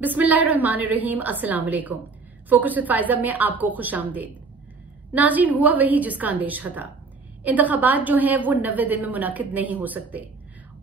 बिस्मिल्लाहिर्रहमानिर्रहीम, अस्सलाम वालेकुम। फोकस विद फायजा में आपको खुशामदीद। नाज़रीन, हुआ वही जिसका अंदेशा था। इंतखाबात जो हैं वो 90 दिन में मुनाकिद नहीं हो सकते।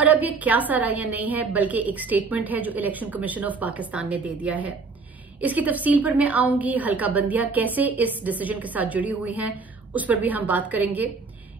और अब ये क्या साराइयां नहीं है बल्कि एक स्टेटमेंट है जो इलेक्शन कमीशन ऑफ पाकिस्तान ने दे दिया है। इसकी तफसील पर मैं आऊंगी। हल्का बंदियां कैसे इस डिसीजन के साथ जुड़ी हुई हैं उस पर भी हम बात करेंगे।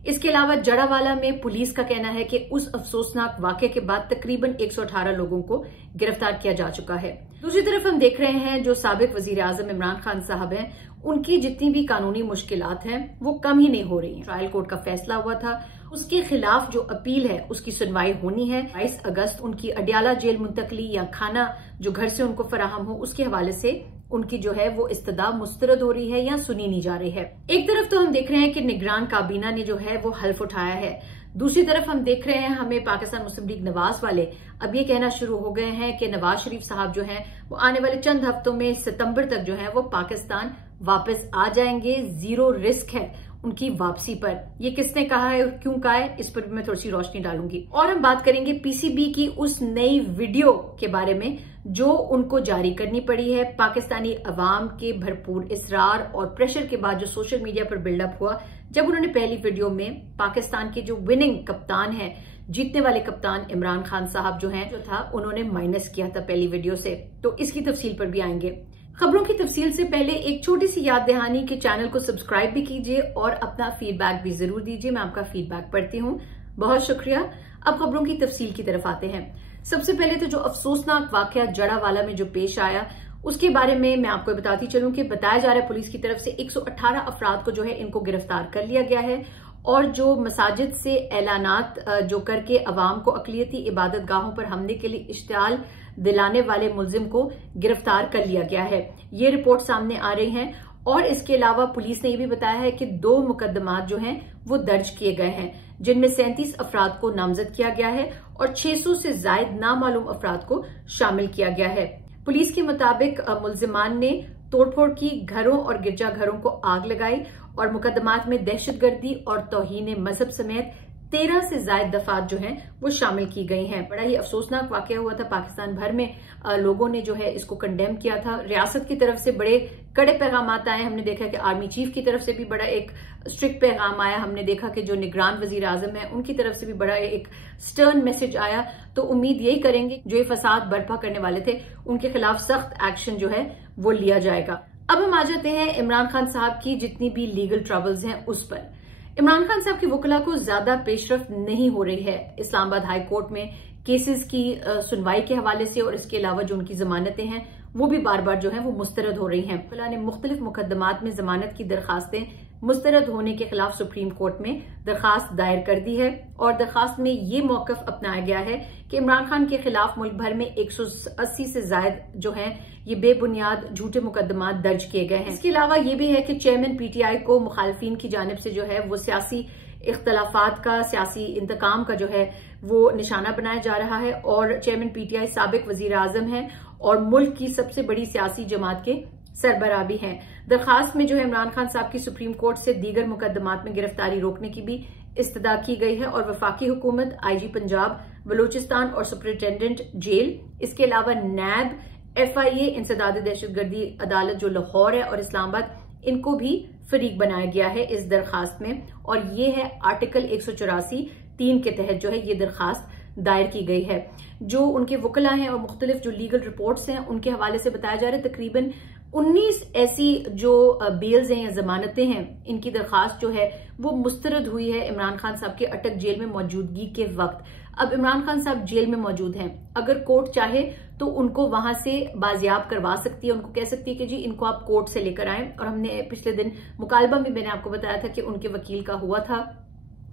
इसके अलावा जड़ावाला में पुलिस का कहना है कि उस अफसोसनाक वाकये के बाद तकरीबन 118 लोगों को गिरफ्तार किया जा चुका है। दूसरी तरफ हम देख रहे हैं जो साबिक वजीर आजम इमरान खान साहब हैं, उनकी जितनी भी कानूनी मुश्किलात हैं वो कम ही नहीं हो रही हैं। ट्रायल कोर्ट का फैसला हुआ था, उसके खिलाफ जो अपील है उसकी सुनवाई होनी है। 22 अगस्त उनकी अडियाला जेल मुंतकली या खाना जो घर से उनको फराहम हो उसके हवाले से उनकी जो है वो इस्तदा मुस्तरद हो रही है या सुनी नहीं जा रही है। एक तरफ तो हम देख रहे हैं कि निगरान काबीना ने जो है वो हल्फ उठाया है, दूसरी तरफ हम देख रहे हैं हमें पाकिस्तान मुस्लिम लीग नवाज वाले अब ये कहना शुरू हो गए हैं कि नवाज शरीफ साहब जो हैं वो आने वाले चंद हफ्तों में सितंबर तक जो है वो पाकिस्तान वापस आ जाएंगे। जीरो रिस्क है उनकी वापसी पर। ये किसने कहा है और क्यों कहा है, इस पर भी मैं थोड़ी सी रोशनी डालूंगी। और हम बात करेंगे पीसीबी की उस नई वीडियो के बारे में जो उनको जारी करनी पड़ी है। पाकिस्तानी अवाम के भरपूर इसरार और प्रेशर के बाद जो सोशल मीडिया पर बिल्डअप हुआ, जब उन्होंने पहली वीडियो में पाकिस्तान के जो विनिंग कप्तान है, जीतने वाले कप्तान इमरान खान साहब जो हैं, जो था उन्होंने माइनस किया था पहली वीडियो से। तो इसकी तफसील पर भी आएंगे। खबरों की तफसील से पहले एक छोटी सी याद दहानी कि चैनल को सब्सक्राइब भी कीजिए और अपना फीडबैक भी जरूर दीजिए। मैं आपका फीडबैक पढ़ती हूँ, बहुत शुक्रिया। अब खबरों की तफसील की तरफ आते हैं। सबसे पहले तो जो अफसोसनाक वाकया जड़ावाला में जो पेश आया उसके बारे में मैं आपको बताती चलूं कि बताया जा रहा है पुलिस की तरफ से 118 अफराद को जो है इनको गिरफ्तार कर लिया गया है। और जो मसाजिद से ऐलानात जो करके अवाम को अकलियती इबादत गाहों पर हमले के लिए इश्तियाल दिलाने वाले मुलजिम को गिरफ्तार कर लिया गया है, ये रिपोर्ट सामने आ रही है। और इसके अलावा पुलिस ने यह भी बताया है कि 2 मुकदमात जो हैं वो दर्ज किए गए हैं, जिनमें 37 अफराद को नामजद किया गया है और 600 से ज्यादा नामालूम अफराद को शामिल किया गया है। पुलिस के मुताबिक मुलजिमान ने तोड़फोड़ की, घरों और गिरजाघरों को आग लगाई और मुकदमात में दहशतगर्दी और तौहीन मजहब समेत 13 से ज्यादा दफात जो हैं वो शामिल की गई हैं। बड़ा ही अफसोसनाक वाकया हुआ था। पाकिस्तान भर में लोगों ने जो है इसको कंडेम किया था। रियासत की तरफ से बड़े कड़े पैगाम आए। हमने देखा कि आर्मी चीफ की तरफ से भी बड़ा एक स्ट्रिक्ट पैगाम आया। हमने देखा कि जो निगरान वजीर आजम है उनकी तरफ से भी बड़ा एक स्टर्न मैसेज आया। तो उम्मीद यही करेंगे जो ये फसाद बर्पा करने वाले थे उनके खिलाफ सख्त एक्शन जो है वो लिया जाएगा। अब हम आ जाते हैं इमरान खान साहब की जितनी भी लीगल ट्रबल्स हैं उस पर। इमरान खान साहब की वकला को ज्यादा पेशरफ नहीं हो रही है इस्लामाबाद हाई कोर्ट में केसेस की सुनवाई के हवाले से, और इसके अलावा जो उनकी जमानतें हैं वो भी बार बार जो है वो मुस्तरद हो रही हैं। वकला ने मुख्तलिफ मुकदमात में जमानत की दरखास्तें मुस्तरद होने के खिलाफ सुप्रीम कोर्ट में दरखास्त दायर कर दी है और दरखास्त में ये मौकफ अपनाया गया है कि इमरान खान के खिलाफ मुल्क भर में 180 से ज्यादा जो हैं ये बेबुनियाद झूठे मुकदमात दर्ज किए गए हैं। इसके अलावा ये भी है कि चेयरमैन पीटीआई को मुखालफिन की जानिब से जो है वो सियासी इख्तलाफात का, सियासी इंतकाम का जो है वो निशाना बनाया जा रहा है। और चेयरमैन पीटीआई साबिक वजीर आजम है और मुल्क की सबसे बड़ी सियासी जमात के सरबराह भी हैं। दरखास्त में जो है इमरान खान साहब की सुप्रीम कोर्ट से दीगर मुकदमात में गिरफ्तारी रोकने की भी इस्तदा की गई है और वफाकी हुकूमत, आईजी पंजाब, बलूचिस्तान और सुपरिटेंडेंट जेल, इसके अलावा नैब, FIA, इंसदाद दहशतगर्दी अदालत जो लाहौर है और इस्लामाबाद, इनको भी फरीक बनाया गया है इस दरखास्त में। और ये है आर्टिकल 184(3) के तहत जो है ये दरखास्त दायर की गई है। जो उनके वकला हैं और मुख्तलिफ जो लीगल रिपोर्ट्स हैं उनके हवाले से बताया जा रहा है तकरीबन 19 ऐसी जो बेल्स हैं या जमानतें हैं, इनकी दरखास्त जो है वो मुस्तरद हुई है इमरान खान साहब के अटक जेल में मौजूदगी के वक्त। अब इमरान खान साहब जेल में मौजूद हैं, अगर कोर्ट चाहे तो उनको वहां से बाजियाब करवा सकती है, उनको कह सकती है कि जी इनको आप कोर्ट से लेकर आएं। और हमने पिछले दिन मुकालबा में मैंने आपको बताया था कि उनके वकील का हुआ था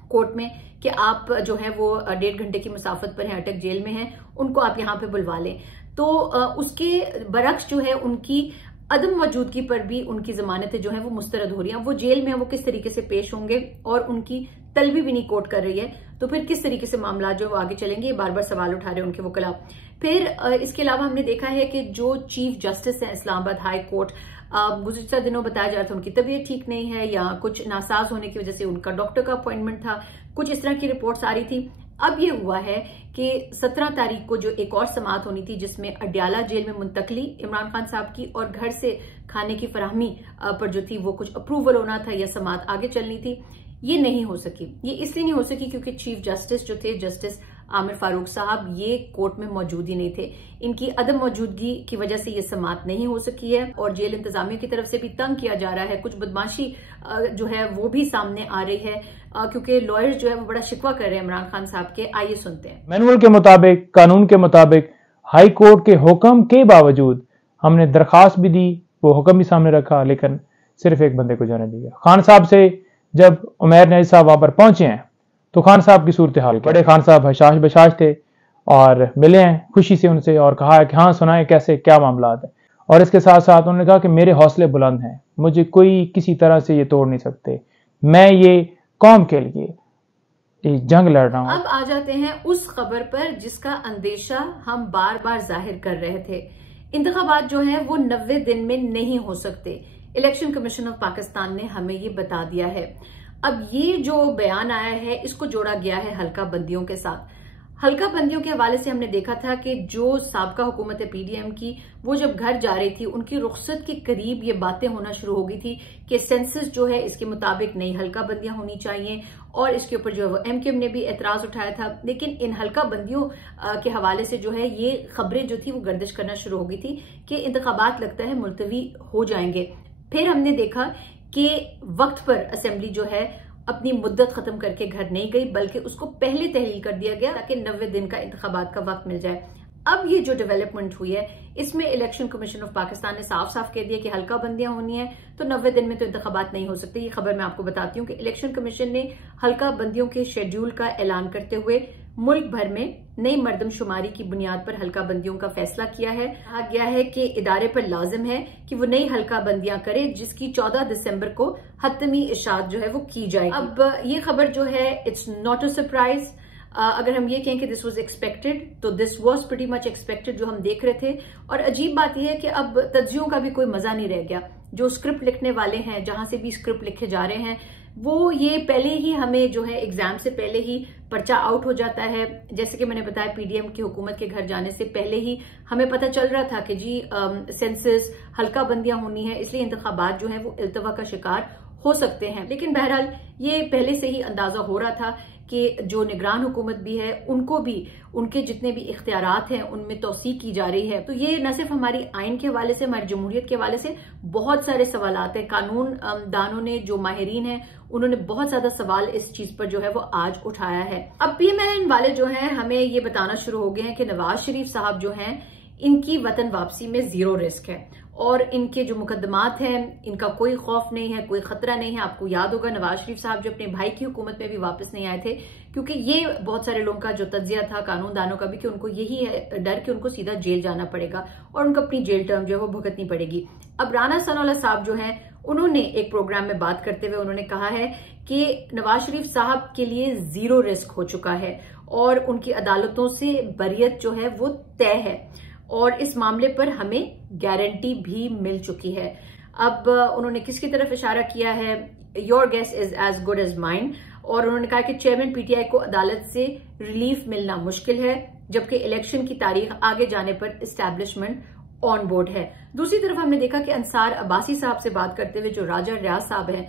कोर्ट में कि आप जो है वो 1.5 घंटे की मुसाफत पर हैं, अटक जेल में हैं, उनको आप यहाँ पे बुलवा लें। तो उसके बरक्स जो है उनकी अदम मौजूदगी पर भी उनकी जमानतें जो है वो मुस्तरद हो रही हैं। वो जेल में वो किस तरीके से पेश होंगे और उनकी तलबी भी नहीं कोर्ट कर रही है, तो फिर किस तरीके से मामला जो वो आगे चलेंगे, बार बार सवाल उठा रहे हैं उनके वकला। फिर इसके अलावा हमने देखा है कि जो चीफ जस्टिस है इस्लामाबाद हाई कोर्ट, गुज़िश्ता दिनों बताया जा रहा था उनकी तबीयत ठीक नहीं है या कुछ नासाज होने की वजह से उनका डॉक्टर का अपॉइंटमेंट था, कुछ इस तरह की रिपोर्ट्स आ रही थी। अब ये हुआ है कि 17 तारीख को जो एक और समाअत होनी थी जिसमें अडयाला जेल में मुंतकली इमरान खान साहब की और घर से खाने की फराहमी पर जो थी वो कुछ अप्रूवल होना था या समाअत आगे चलनी थी, ये नहीं हो सकी। ये इसलिए नहीं हो सकी क्योंकि चीफ जस्टिस जो थे जस्टिस आमिर फारूक साहब ये कोर्ट में मौजूद ही नहीं थे। इनकी अदम मौजूदगी की वजह से ये समाअत नहीं हो सकी है और जेल इंतजामिया की तरफ से भी तंग किया जा रहा है। कुछ बदमाशी जो है वो भी सामने आ रही है क्योंकि लॉयर्स जो है वो बड़ा शिकवा कर रहे हैं इमरान खान साहब के। आइए सुनते हैं। मैनुअल के मुताबिक, कानून के मुताबिक हाई कोर्ट के हुक्म के बावजूद हमने दरखास्त भी दी, वो हुक्म भी सामने रखा, लेकिन सिर्फ एक बंदे को जाने दिया। खान साहब से जब उमैर नईद साहब वहां पर पहुंचे हैं तो खान साहब की सूरत हाल, बड़े खान साहब हशाश बशाश थे और मिले हैं खुशी से उनसे और कहा है कि हाँ सुनाए कैसे क्या मामला है। और इसके साथ साथ उन्होंने कहा कि मेरे हौसले बुलंद हैं, मुझे कोई किसी तरह से ये तोड़ नहीं सकते, मैं ये कौम के लिए जंग लड़ रहा हूं। अब आ जाते हैं उस खबर पर जिसका अंदेशा हम बार बार जाहिर कर रहे थे। इंतखाबात जो है वो 90 दिन में नहीं हो सकते। इलेक्शन कमीशन ऑफ पाकिस्तान ने हमें ये बता दिया है। अब ये जो बयान आया है इसको जोड़ा गया है हल्का बंदियों के साथ। हल्का बंदियों के हवाले से हमने देखा था कि जो साबका हुकूमत है पीडीएम की, वो जब घर जा रही थी उनकी रुखसत के करीब ये बातें होना शुरू हो गई थी कि सेंसस जो है इसके मुताबिक नई हल्का बंदियां होनी चाहिए और इसके ऊपर जो है वो एमकेएम ने भी एतराज उठाया था। लेकिन इन हल्का बंदियों के हवाले से जो है ये खबरें जो थी वो गर्दिश करना शुरू हो गई थी कि इंतखाबात लगता है मुलतवी हो जाएंगे। फिर हमने देखा कि वक्त पर असेंबली जो है अपनी मुद्दत खत्म करके घर नहीं गई बल्कि उसको पहले तहलील कर दिया गया ताकि 90 दिन का इंतखाबात का वक्त मिल जाए। अब ये जो डेवलपमेंट हुई है इसमें इलेक्शन कमीशन ऑफ पाकिस्तान ने साफ साफ कह दिया कि हल्का बंदियां होनी है तो 90 दिन में तो इंतखाबात नहीं हो सकते। ये खबर मैं आपको बताती हूँ कि इलेक्शन कमीशन ने हल्का बंदियों के शेड्यूल का ऐलान करते हुए मुल्क भर में नई मर्दमशुमारी की बुनियाद पर हल्का बंदियों का फैसला किया है। कहा गया है कि इदारे पर लाजिम है कि वो नई हल्का बंदियां करे जिसकी 14 दिसंबर को हतमी इशात जो है वो की जाए। अब ये खबर जो है इट्स नॉट अ सरप्राइज। अगर हम ये कहें कि दिस वाज एक्सपेक्टेड तो this was pretty much expected जो हम देख रहे थे। और अजीब बात यह है कि अब तज्जियों का भी कोई मजा नहीं रह गया। जो स्क्रिप्ट लिखने वाले हैं, जहां से भी स्क्रिप्ट लिखे जा रहे हैं, वो ये पहले ही हमें जो है एग्जाम से पहले ही पर्चा आउट हो जाता है। जैसे कि मैंने बताया पीडीएम की हुकूमत के घर जाने से पहले ही हमें पता चल रहा था कि जी सेंसस हल्का बंदियां होनी है, इसलिए इंतखाबात जो है वो इल्तवा का शिकार हो सकते हैं। लेकिन बहरहाल ये पहले से ही अंदाजा हो रहा था कि जो निगरान हुकूमत भी है उनको भी उनके जितने भी इख्तियारात हैं उनमें तौसीक की जा रही है। तो ये न सिर्फ हमारी आइन के हवाले से, हमारी जमहूरियत के हवाले से बहुत सारे सवालात हैं। कानून दानों ने, जो माहिरीन हैं, उन्होंने बहुत ज्यादा सवाल इस चीज पर जो है वो आज उठाया है। अब पीएमएलएन वाले जो हैं हमें ये बताना शुरू हो गए हैं कि नवाज शरीफ साहब जो हैं इनकी वतन वापसी में जीरो रिस्क है और इनके जो मुकदमात हैं इनका कोई खौफ नहीं है, कोई खतरा नहीं है। आपको याद होगा नवाज शरीफ साहब जो अपने भाई की हुकूमत में भी वापस नहीं आए थे क्योंकि ये बहुत सारे लोगों का जो तज्जिया था कानून दानों का भी कि उनको यही है डर कि उनको सीधा जेल जाना पड़ेगा और उनको अपनी जेल टर्म जो है वो भुगतनी पड़ेगी। अब राना सनाउल्लाह साहब जो हैं उन्होंने एक प्रोग्राम में बात करते हुए उन्होंने कहा है कि नवाज शरीफ साहब के लिए जीरो रिस्क हो चुका है और उनकी अदालतों से बरियत जो है वो तय है और इस मामले पर हमें गारंटी भी मिल चुकी है। अब उन्होंने किसकी तरफ इशारा किया है? Your guess is as good as mine. और उन्होंने कहा कि चेयरमैन पीटीआई को अदालत से रिलीफ मिलना मुश्किल है जबकि इलेक्शन की तारीख आगे जाने पर एस्टैब्लिशमेंट ऑन बोर्ड है। दूसरी तरफ हमने देखा कि अंसार अब्बासी साहब से बात करते हुए जो राजा रियाज साहब हैं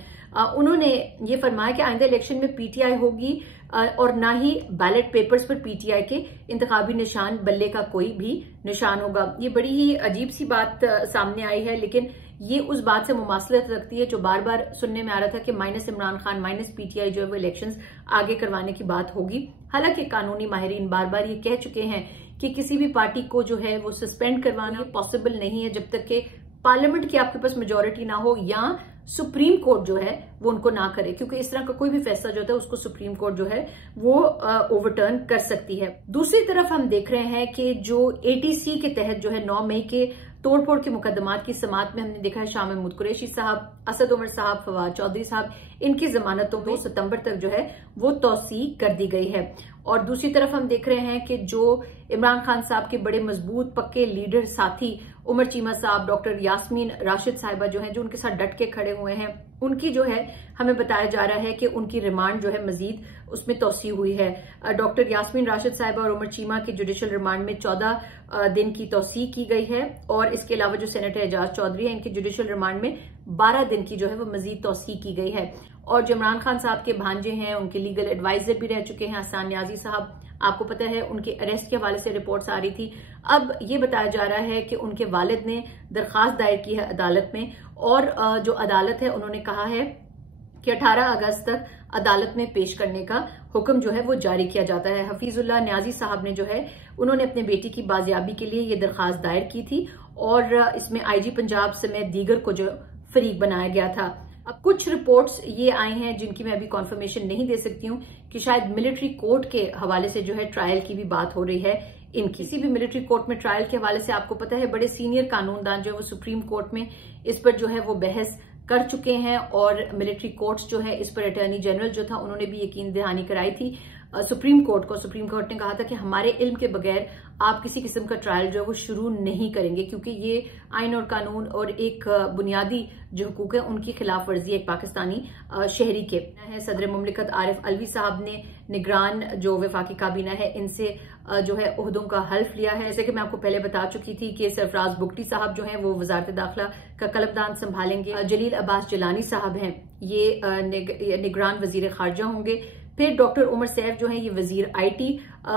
उन्होंने ये फरमाया कि आइंदा इलेक्शन में पीटीआई होगी और ना ही बैलेट पेपर्स पर पीटीआई के इंतखाबी निशान बल्ले का कोई भी निशान होगा। ये बड़ी ही अजीब सी बात सामने आई है लेकिन ये उस बात से मुमासलत रखती है जो बार बार सुनने में आ रहा था कि minus Imran Khan minus PTI जो है वो इलेक्शंस आगे करवाने की बात होगी। हालांकि कानूनी माहिरीन बार बार ये कह चुके हैं कि किसी भी पार्टी को जो है वो सस्पेंड करवाना पॉसिबल नहीं है जब तक कि पार्लियामेंट की आपके पास मेजोरिटी ना हो या सुप्रीम कोर्ट जो है वो उनको ना करे, क्योंकि इस तरह का कोई भी फैसला जो होता है उसको सुप्रीम कोर्ट जो है वो ओवरटर्न कर सकती है। दूसरी तरफ हम देख रहे हैं कि जो एटीसी के तहत जो है 9 मई के तोड़फोड़ के मुकदमात की समाअत में हमने देखा है शाह महमूद कुरैशी साहब, असद उमर साहब, फवाद चौधरी साहब, इनकी जमानतों में 2 सितंबर तक जो है वो तौसी कर दी गई है। और दूसरी तरफ हम देख रहे हैं कि जो इमरान खान साहब के बड़े मजबूत पक्के लीडर साथी उमर चीमा साहब, डॉक्टर यास्मीन राशिद साहिबा जो हैं जो उनके साथ डट के खड़े हुए हैं, उनकी जो है हमें बताया जा रहा है कि उनकी रिमांड जो है मजीद उसमें तोसी हुई है। डॉक्टर यास्मीन राशिद साहिबा और उमर चीमा के जुडिशियल रिमांड में 14 दिन की तोसी की गई है और इसके अलावा जो सेनेटर एजाज चौधरी है इनके जुडिशियल रिमांड में 12 दिन की जो है वो मजीद तोसी की गई है। और जो इमरान खान साहब के भांजे हैं उनके लीगल एडवाइजर भी रह चुके हैं हसन न्याजी साहब, आपको पता है उनके अरेस्ट के हवाले से रिपोर्ट्स आ रही थी। अब ये बताया जा रहा है कि उनके वालिद ने दरखास्त दायर की है अदालत में और जो अदालत है उन्होंने कहा है कि 18 अगस्त तक अदालत में पेश करने का हुक्म जो है वो जारी किया जाता है। हफीजुल्लाह न्याजी साहब ने जो है उन्होंने अपने बेटी की बाजियाबी के लिए ये दरखास्त दायर की थी और इसमें आईजी पंजाब समेत दीगर को जो फरीक बनाया गया था। अब कुछ रिपोर्ट्स ये आई हैं जिनकी मैं अभी कॉन्फर्मेशन नहीं दे सकती हूँ कि शायद मिलिट्री कोर्ट के हवाले से जो है ट्रायल की भी बात हो रही है। इन किसी भी मिलिट्री कोर्ट में ट्रायल के हवाले से आपको पता है बड़े सीनियर कानूनदान जो है वो सुप्रीम कोर्ट में इस पर जो है वो बहस कर चुके हैं और मिलिट्री कोर्ट्स जो है इस पर अटॉर्नी जनरल जो था उन्होंने भी यकीन दहानी कराई थी सुप्रीम कोर्ट को। सुप्रीम कोर्ट ने कहा था कि हमारे इल्म के बगैर आप किसी किस्म का ट्रायल जो है वो शुरू नहीं करेंगे क्योंकि ये आइन और कानून और एक बुनियादी जो हुकूक है उनकी खिलाफ वर्जी है एक पाकिस्तानी शहरी के है। सदर मुमलिकत आरिफ अलवी साहब ने निगरान जो वफाकी काबीना है इनसे जो है ओहदों का हल्फ लिया है। जैसे कि मैं आपको पहले बता चुकी थी कि सरफराज बुगटी साहब जो है वो वजारत दाखिला का कलमदान संभालेंगे। जलील अब्बास जिलानी साहब हैं ये निगरान वजीर खारजा होंगे। फिर डॉक्टर उमर सैफ जो है ये वजीर आईटी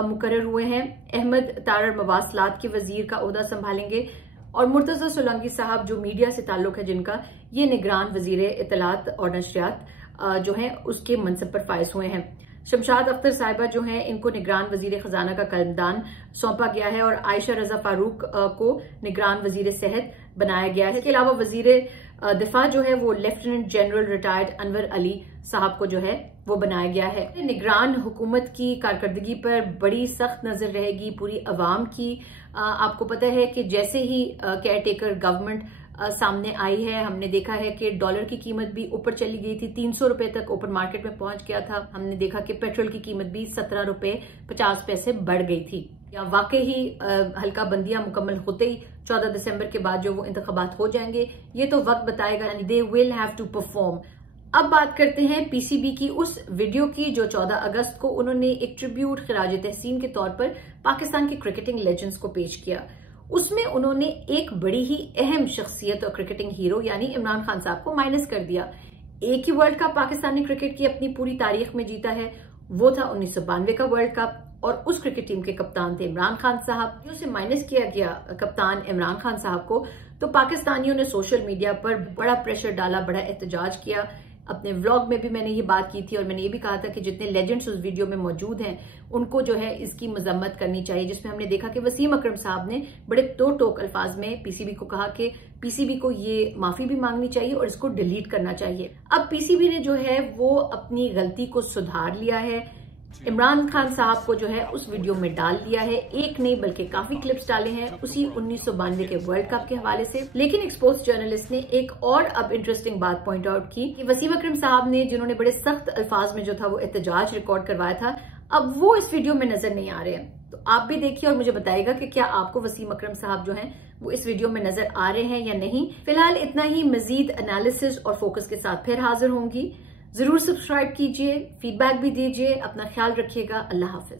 मुकर्रर हुए हैं। अहमद तारर मवासलात के वजीर का ओहदा संभालेंगे और मुर्तजा सोलंकी साहब जो मीडिया से ताल्लुक है जिनका ये निगरान वजीर इत्तलात और नशरियात जो है उसके मनसब पर फायज हुए हैं। शमशाद अख्तर साहिबा जो है इनको निगरान वजीर खजाना का कलमदान सौंपा गया है और आयशा रजा फारूक को निगरान वजीर सेहत बनाया गया है। इसके अलावा वजीर दिफा जो है वो lieutenant general retired Anwar Ali साहब को जो है वो बनाया गया है। निगरान हुकूमत की कारकर्दगी पर बड़ी सख्त नजर रहेगी पूरी अवाम की। आपको पता है कि जैसे ही केयर टेकर गवर्नमेंट सामने आई है हमने देखा है कि डॉलर की कीमत भी ऊपर चली गई थी, 300 रुपए तक ओपन मार्केट में पहुंच गया था। हमने देखा कि पेट्रोल की कीमत भी 17 रुपए 50 पैसे बढ़ गई थी। या वाकई ही हल्का बंदियां मुकम्मल होते ही 14 दिसंबर के बाद जो वो इंतखाबात हो जाएंगे ये तो वक्त बताएगा। They will have to perform. अब बात करते हैं पीसीबी की उस वीडियो की जो 14 अगस्त को उन्होंने एक ट्रिब्यूट खिराज तहसीन के तौर पर पाकिस्तान के क्रिकेटिंग लेजेंड्स को पेश किया। उसमें उन्होंने एक बड़ी ही अहम शख्सियत और क्रिकेटिंग हीरो यानी इमरान खान साहब को माइनस कर दिया। एक ही वर्ल्ड कप पाकिस्तानी क्रिकेट की अपनी पूरी तारीख में जीता है, वो था 1992 का वर्ल्ड कप और उस क्रिकेट टीम के कप्तान थे इमरान खान साहब। उसे माइनस किया गया कप्तान इमरान खान साहब को तो पाकिस्तानियों ने सोशल मीडिया पर बड़ा प्रेशर डाला, बड़ा एहतजाज किया। अपने व्लॉग में भी मैंने ये बात की थी और मैंने ये भी कहा था कि जितने लेजेंड्स उस वीडियो में मौजूद हैं उनको जो है इसकी मजम्मत करनी चाहिए, जिसमें हमने देखा कि वसीम अकरम साहब ने बड़े दो टोक अल्फाज में पीसीबी को कहा कि पीसीबी को ये माफी भी मांगनी चाहिए और इसको डिलीट करना चाहिए। अब पीसीबी ने जो है वो अपनी गलती को सुधार लिया है, इमरान खान साहब को जो है उस वीडियो में डाल दिया है। एक नहीं बल्कि काफी क्लिप्स डाले हैं उसी 1992 के वर्ल्ड कप के हवाले से। लेकिन एक स्पोर्ट्स जर्नलिस्ट ने एक और अब इंटरेस्टिंग बात पॉइंट आउट की कि वसीम अकरम साहब ने जिन्होंने बड़े सख्त अल्फाज में जो था वो एहतजाज रिकॉर्ड करवाया था अब वो इस वीडियो में नजर नहीं आ रहे हैं। तो आप भी देखिए और मुझे बताइएगा कि क्या आपको वसीम अकरम साहब जो हैं वो इस वीडियो में नजर आ रहे हैं या नहीं। फिलहाल इतना ही, मजीद एनालिसिस और फोकस के साथ फिर हाजिर होंगी। जरूर सब्सक्राइब कीजिए, फीडबैक भी दीजिए, अपना ख्याल रखिएगा। अल्लाह हाफिज।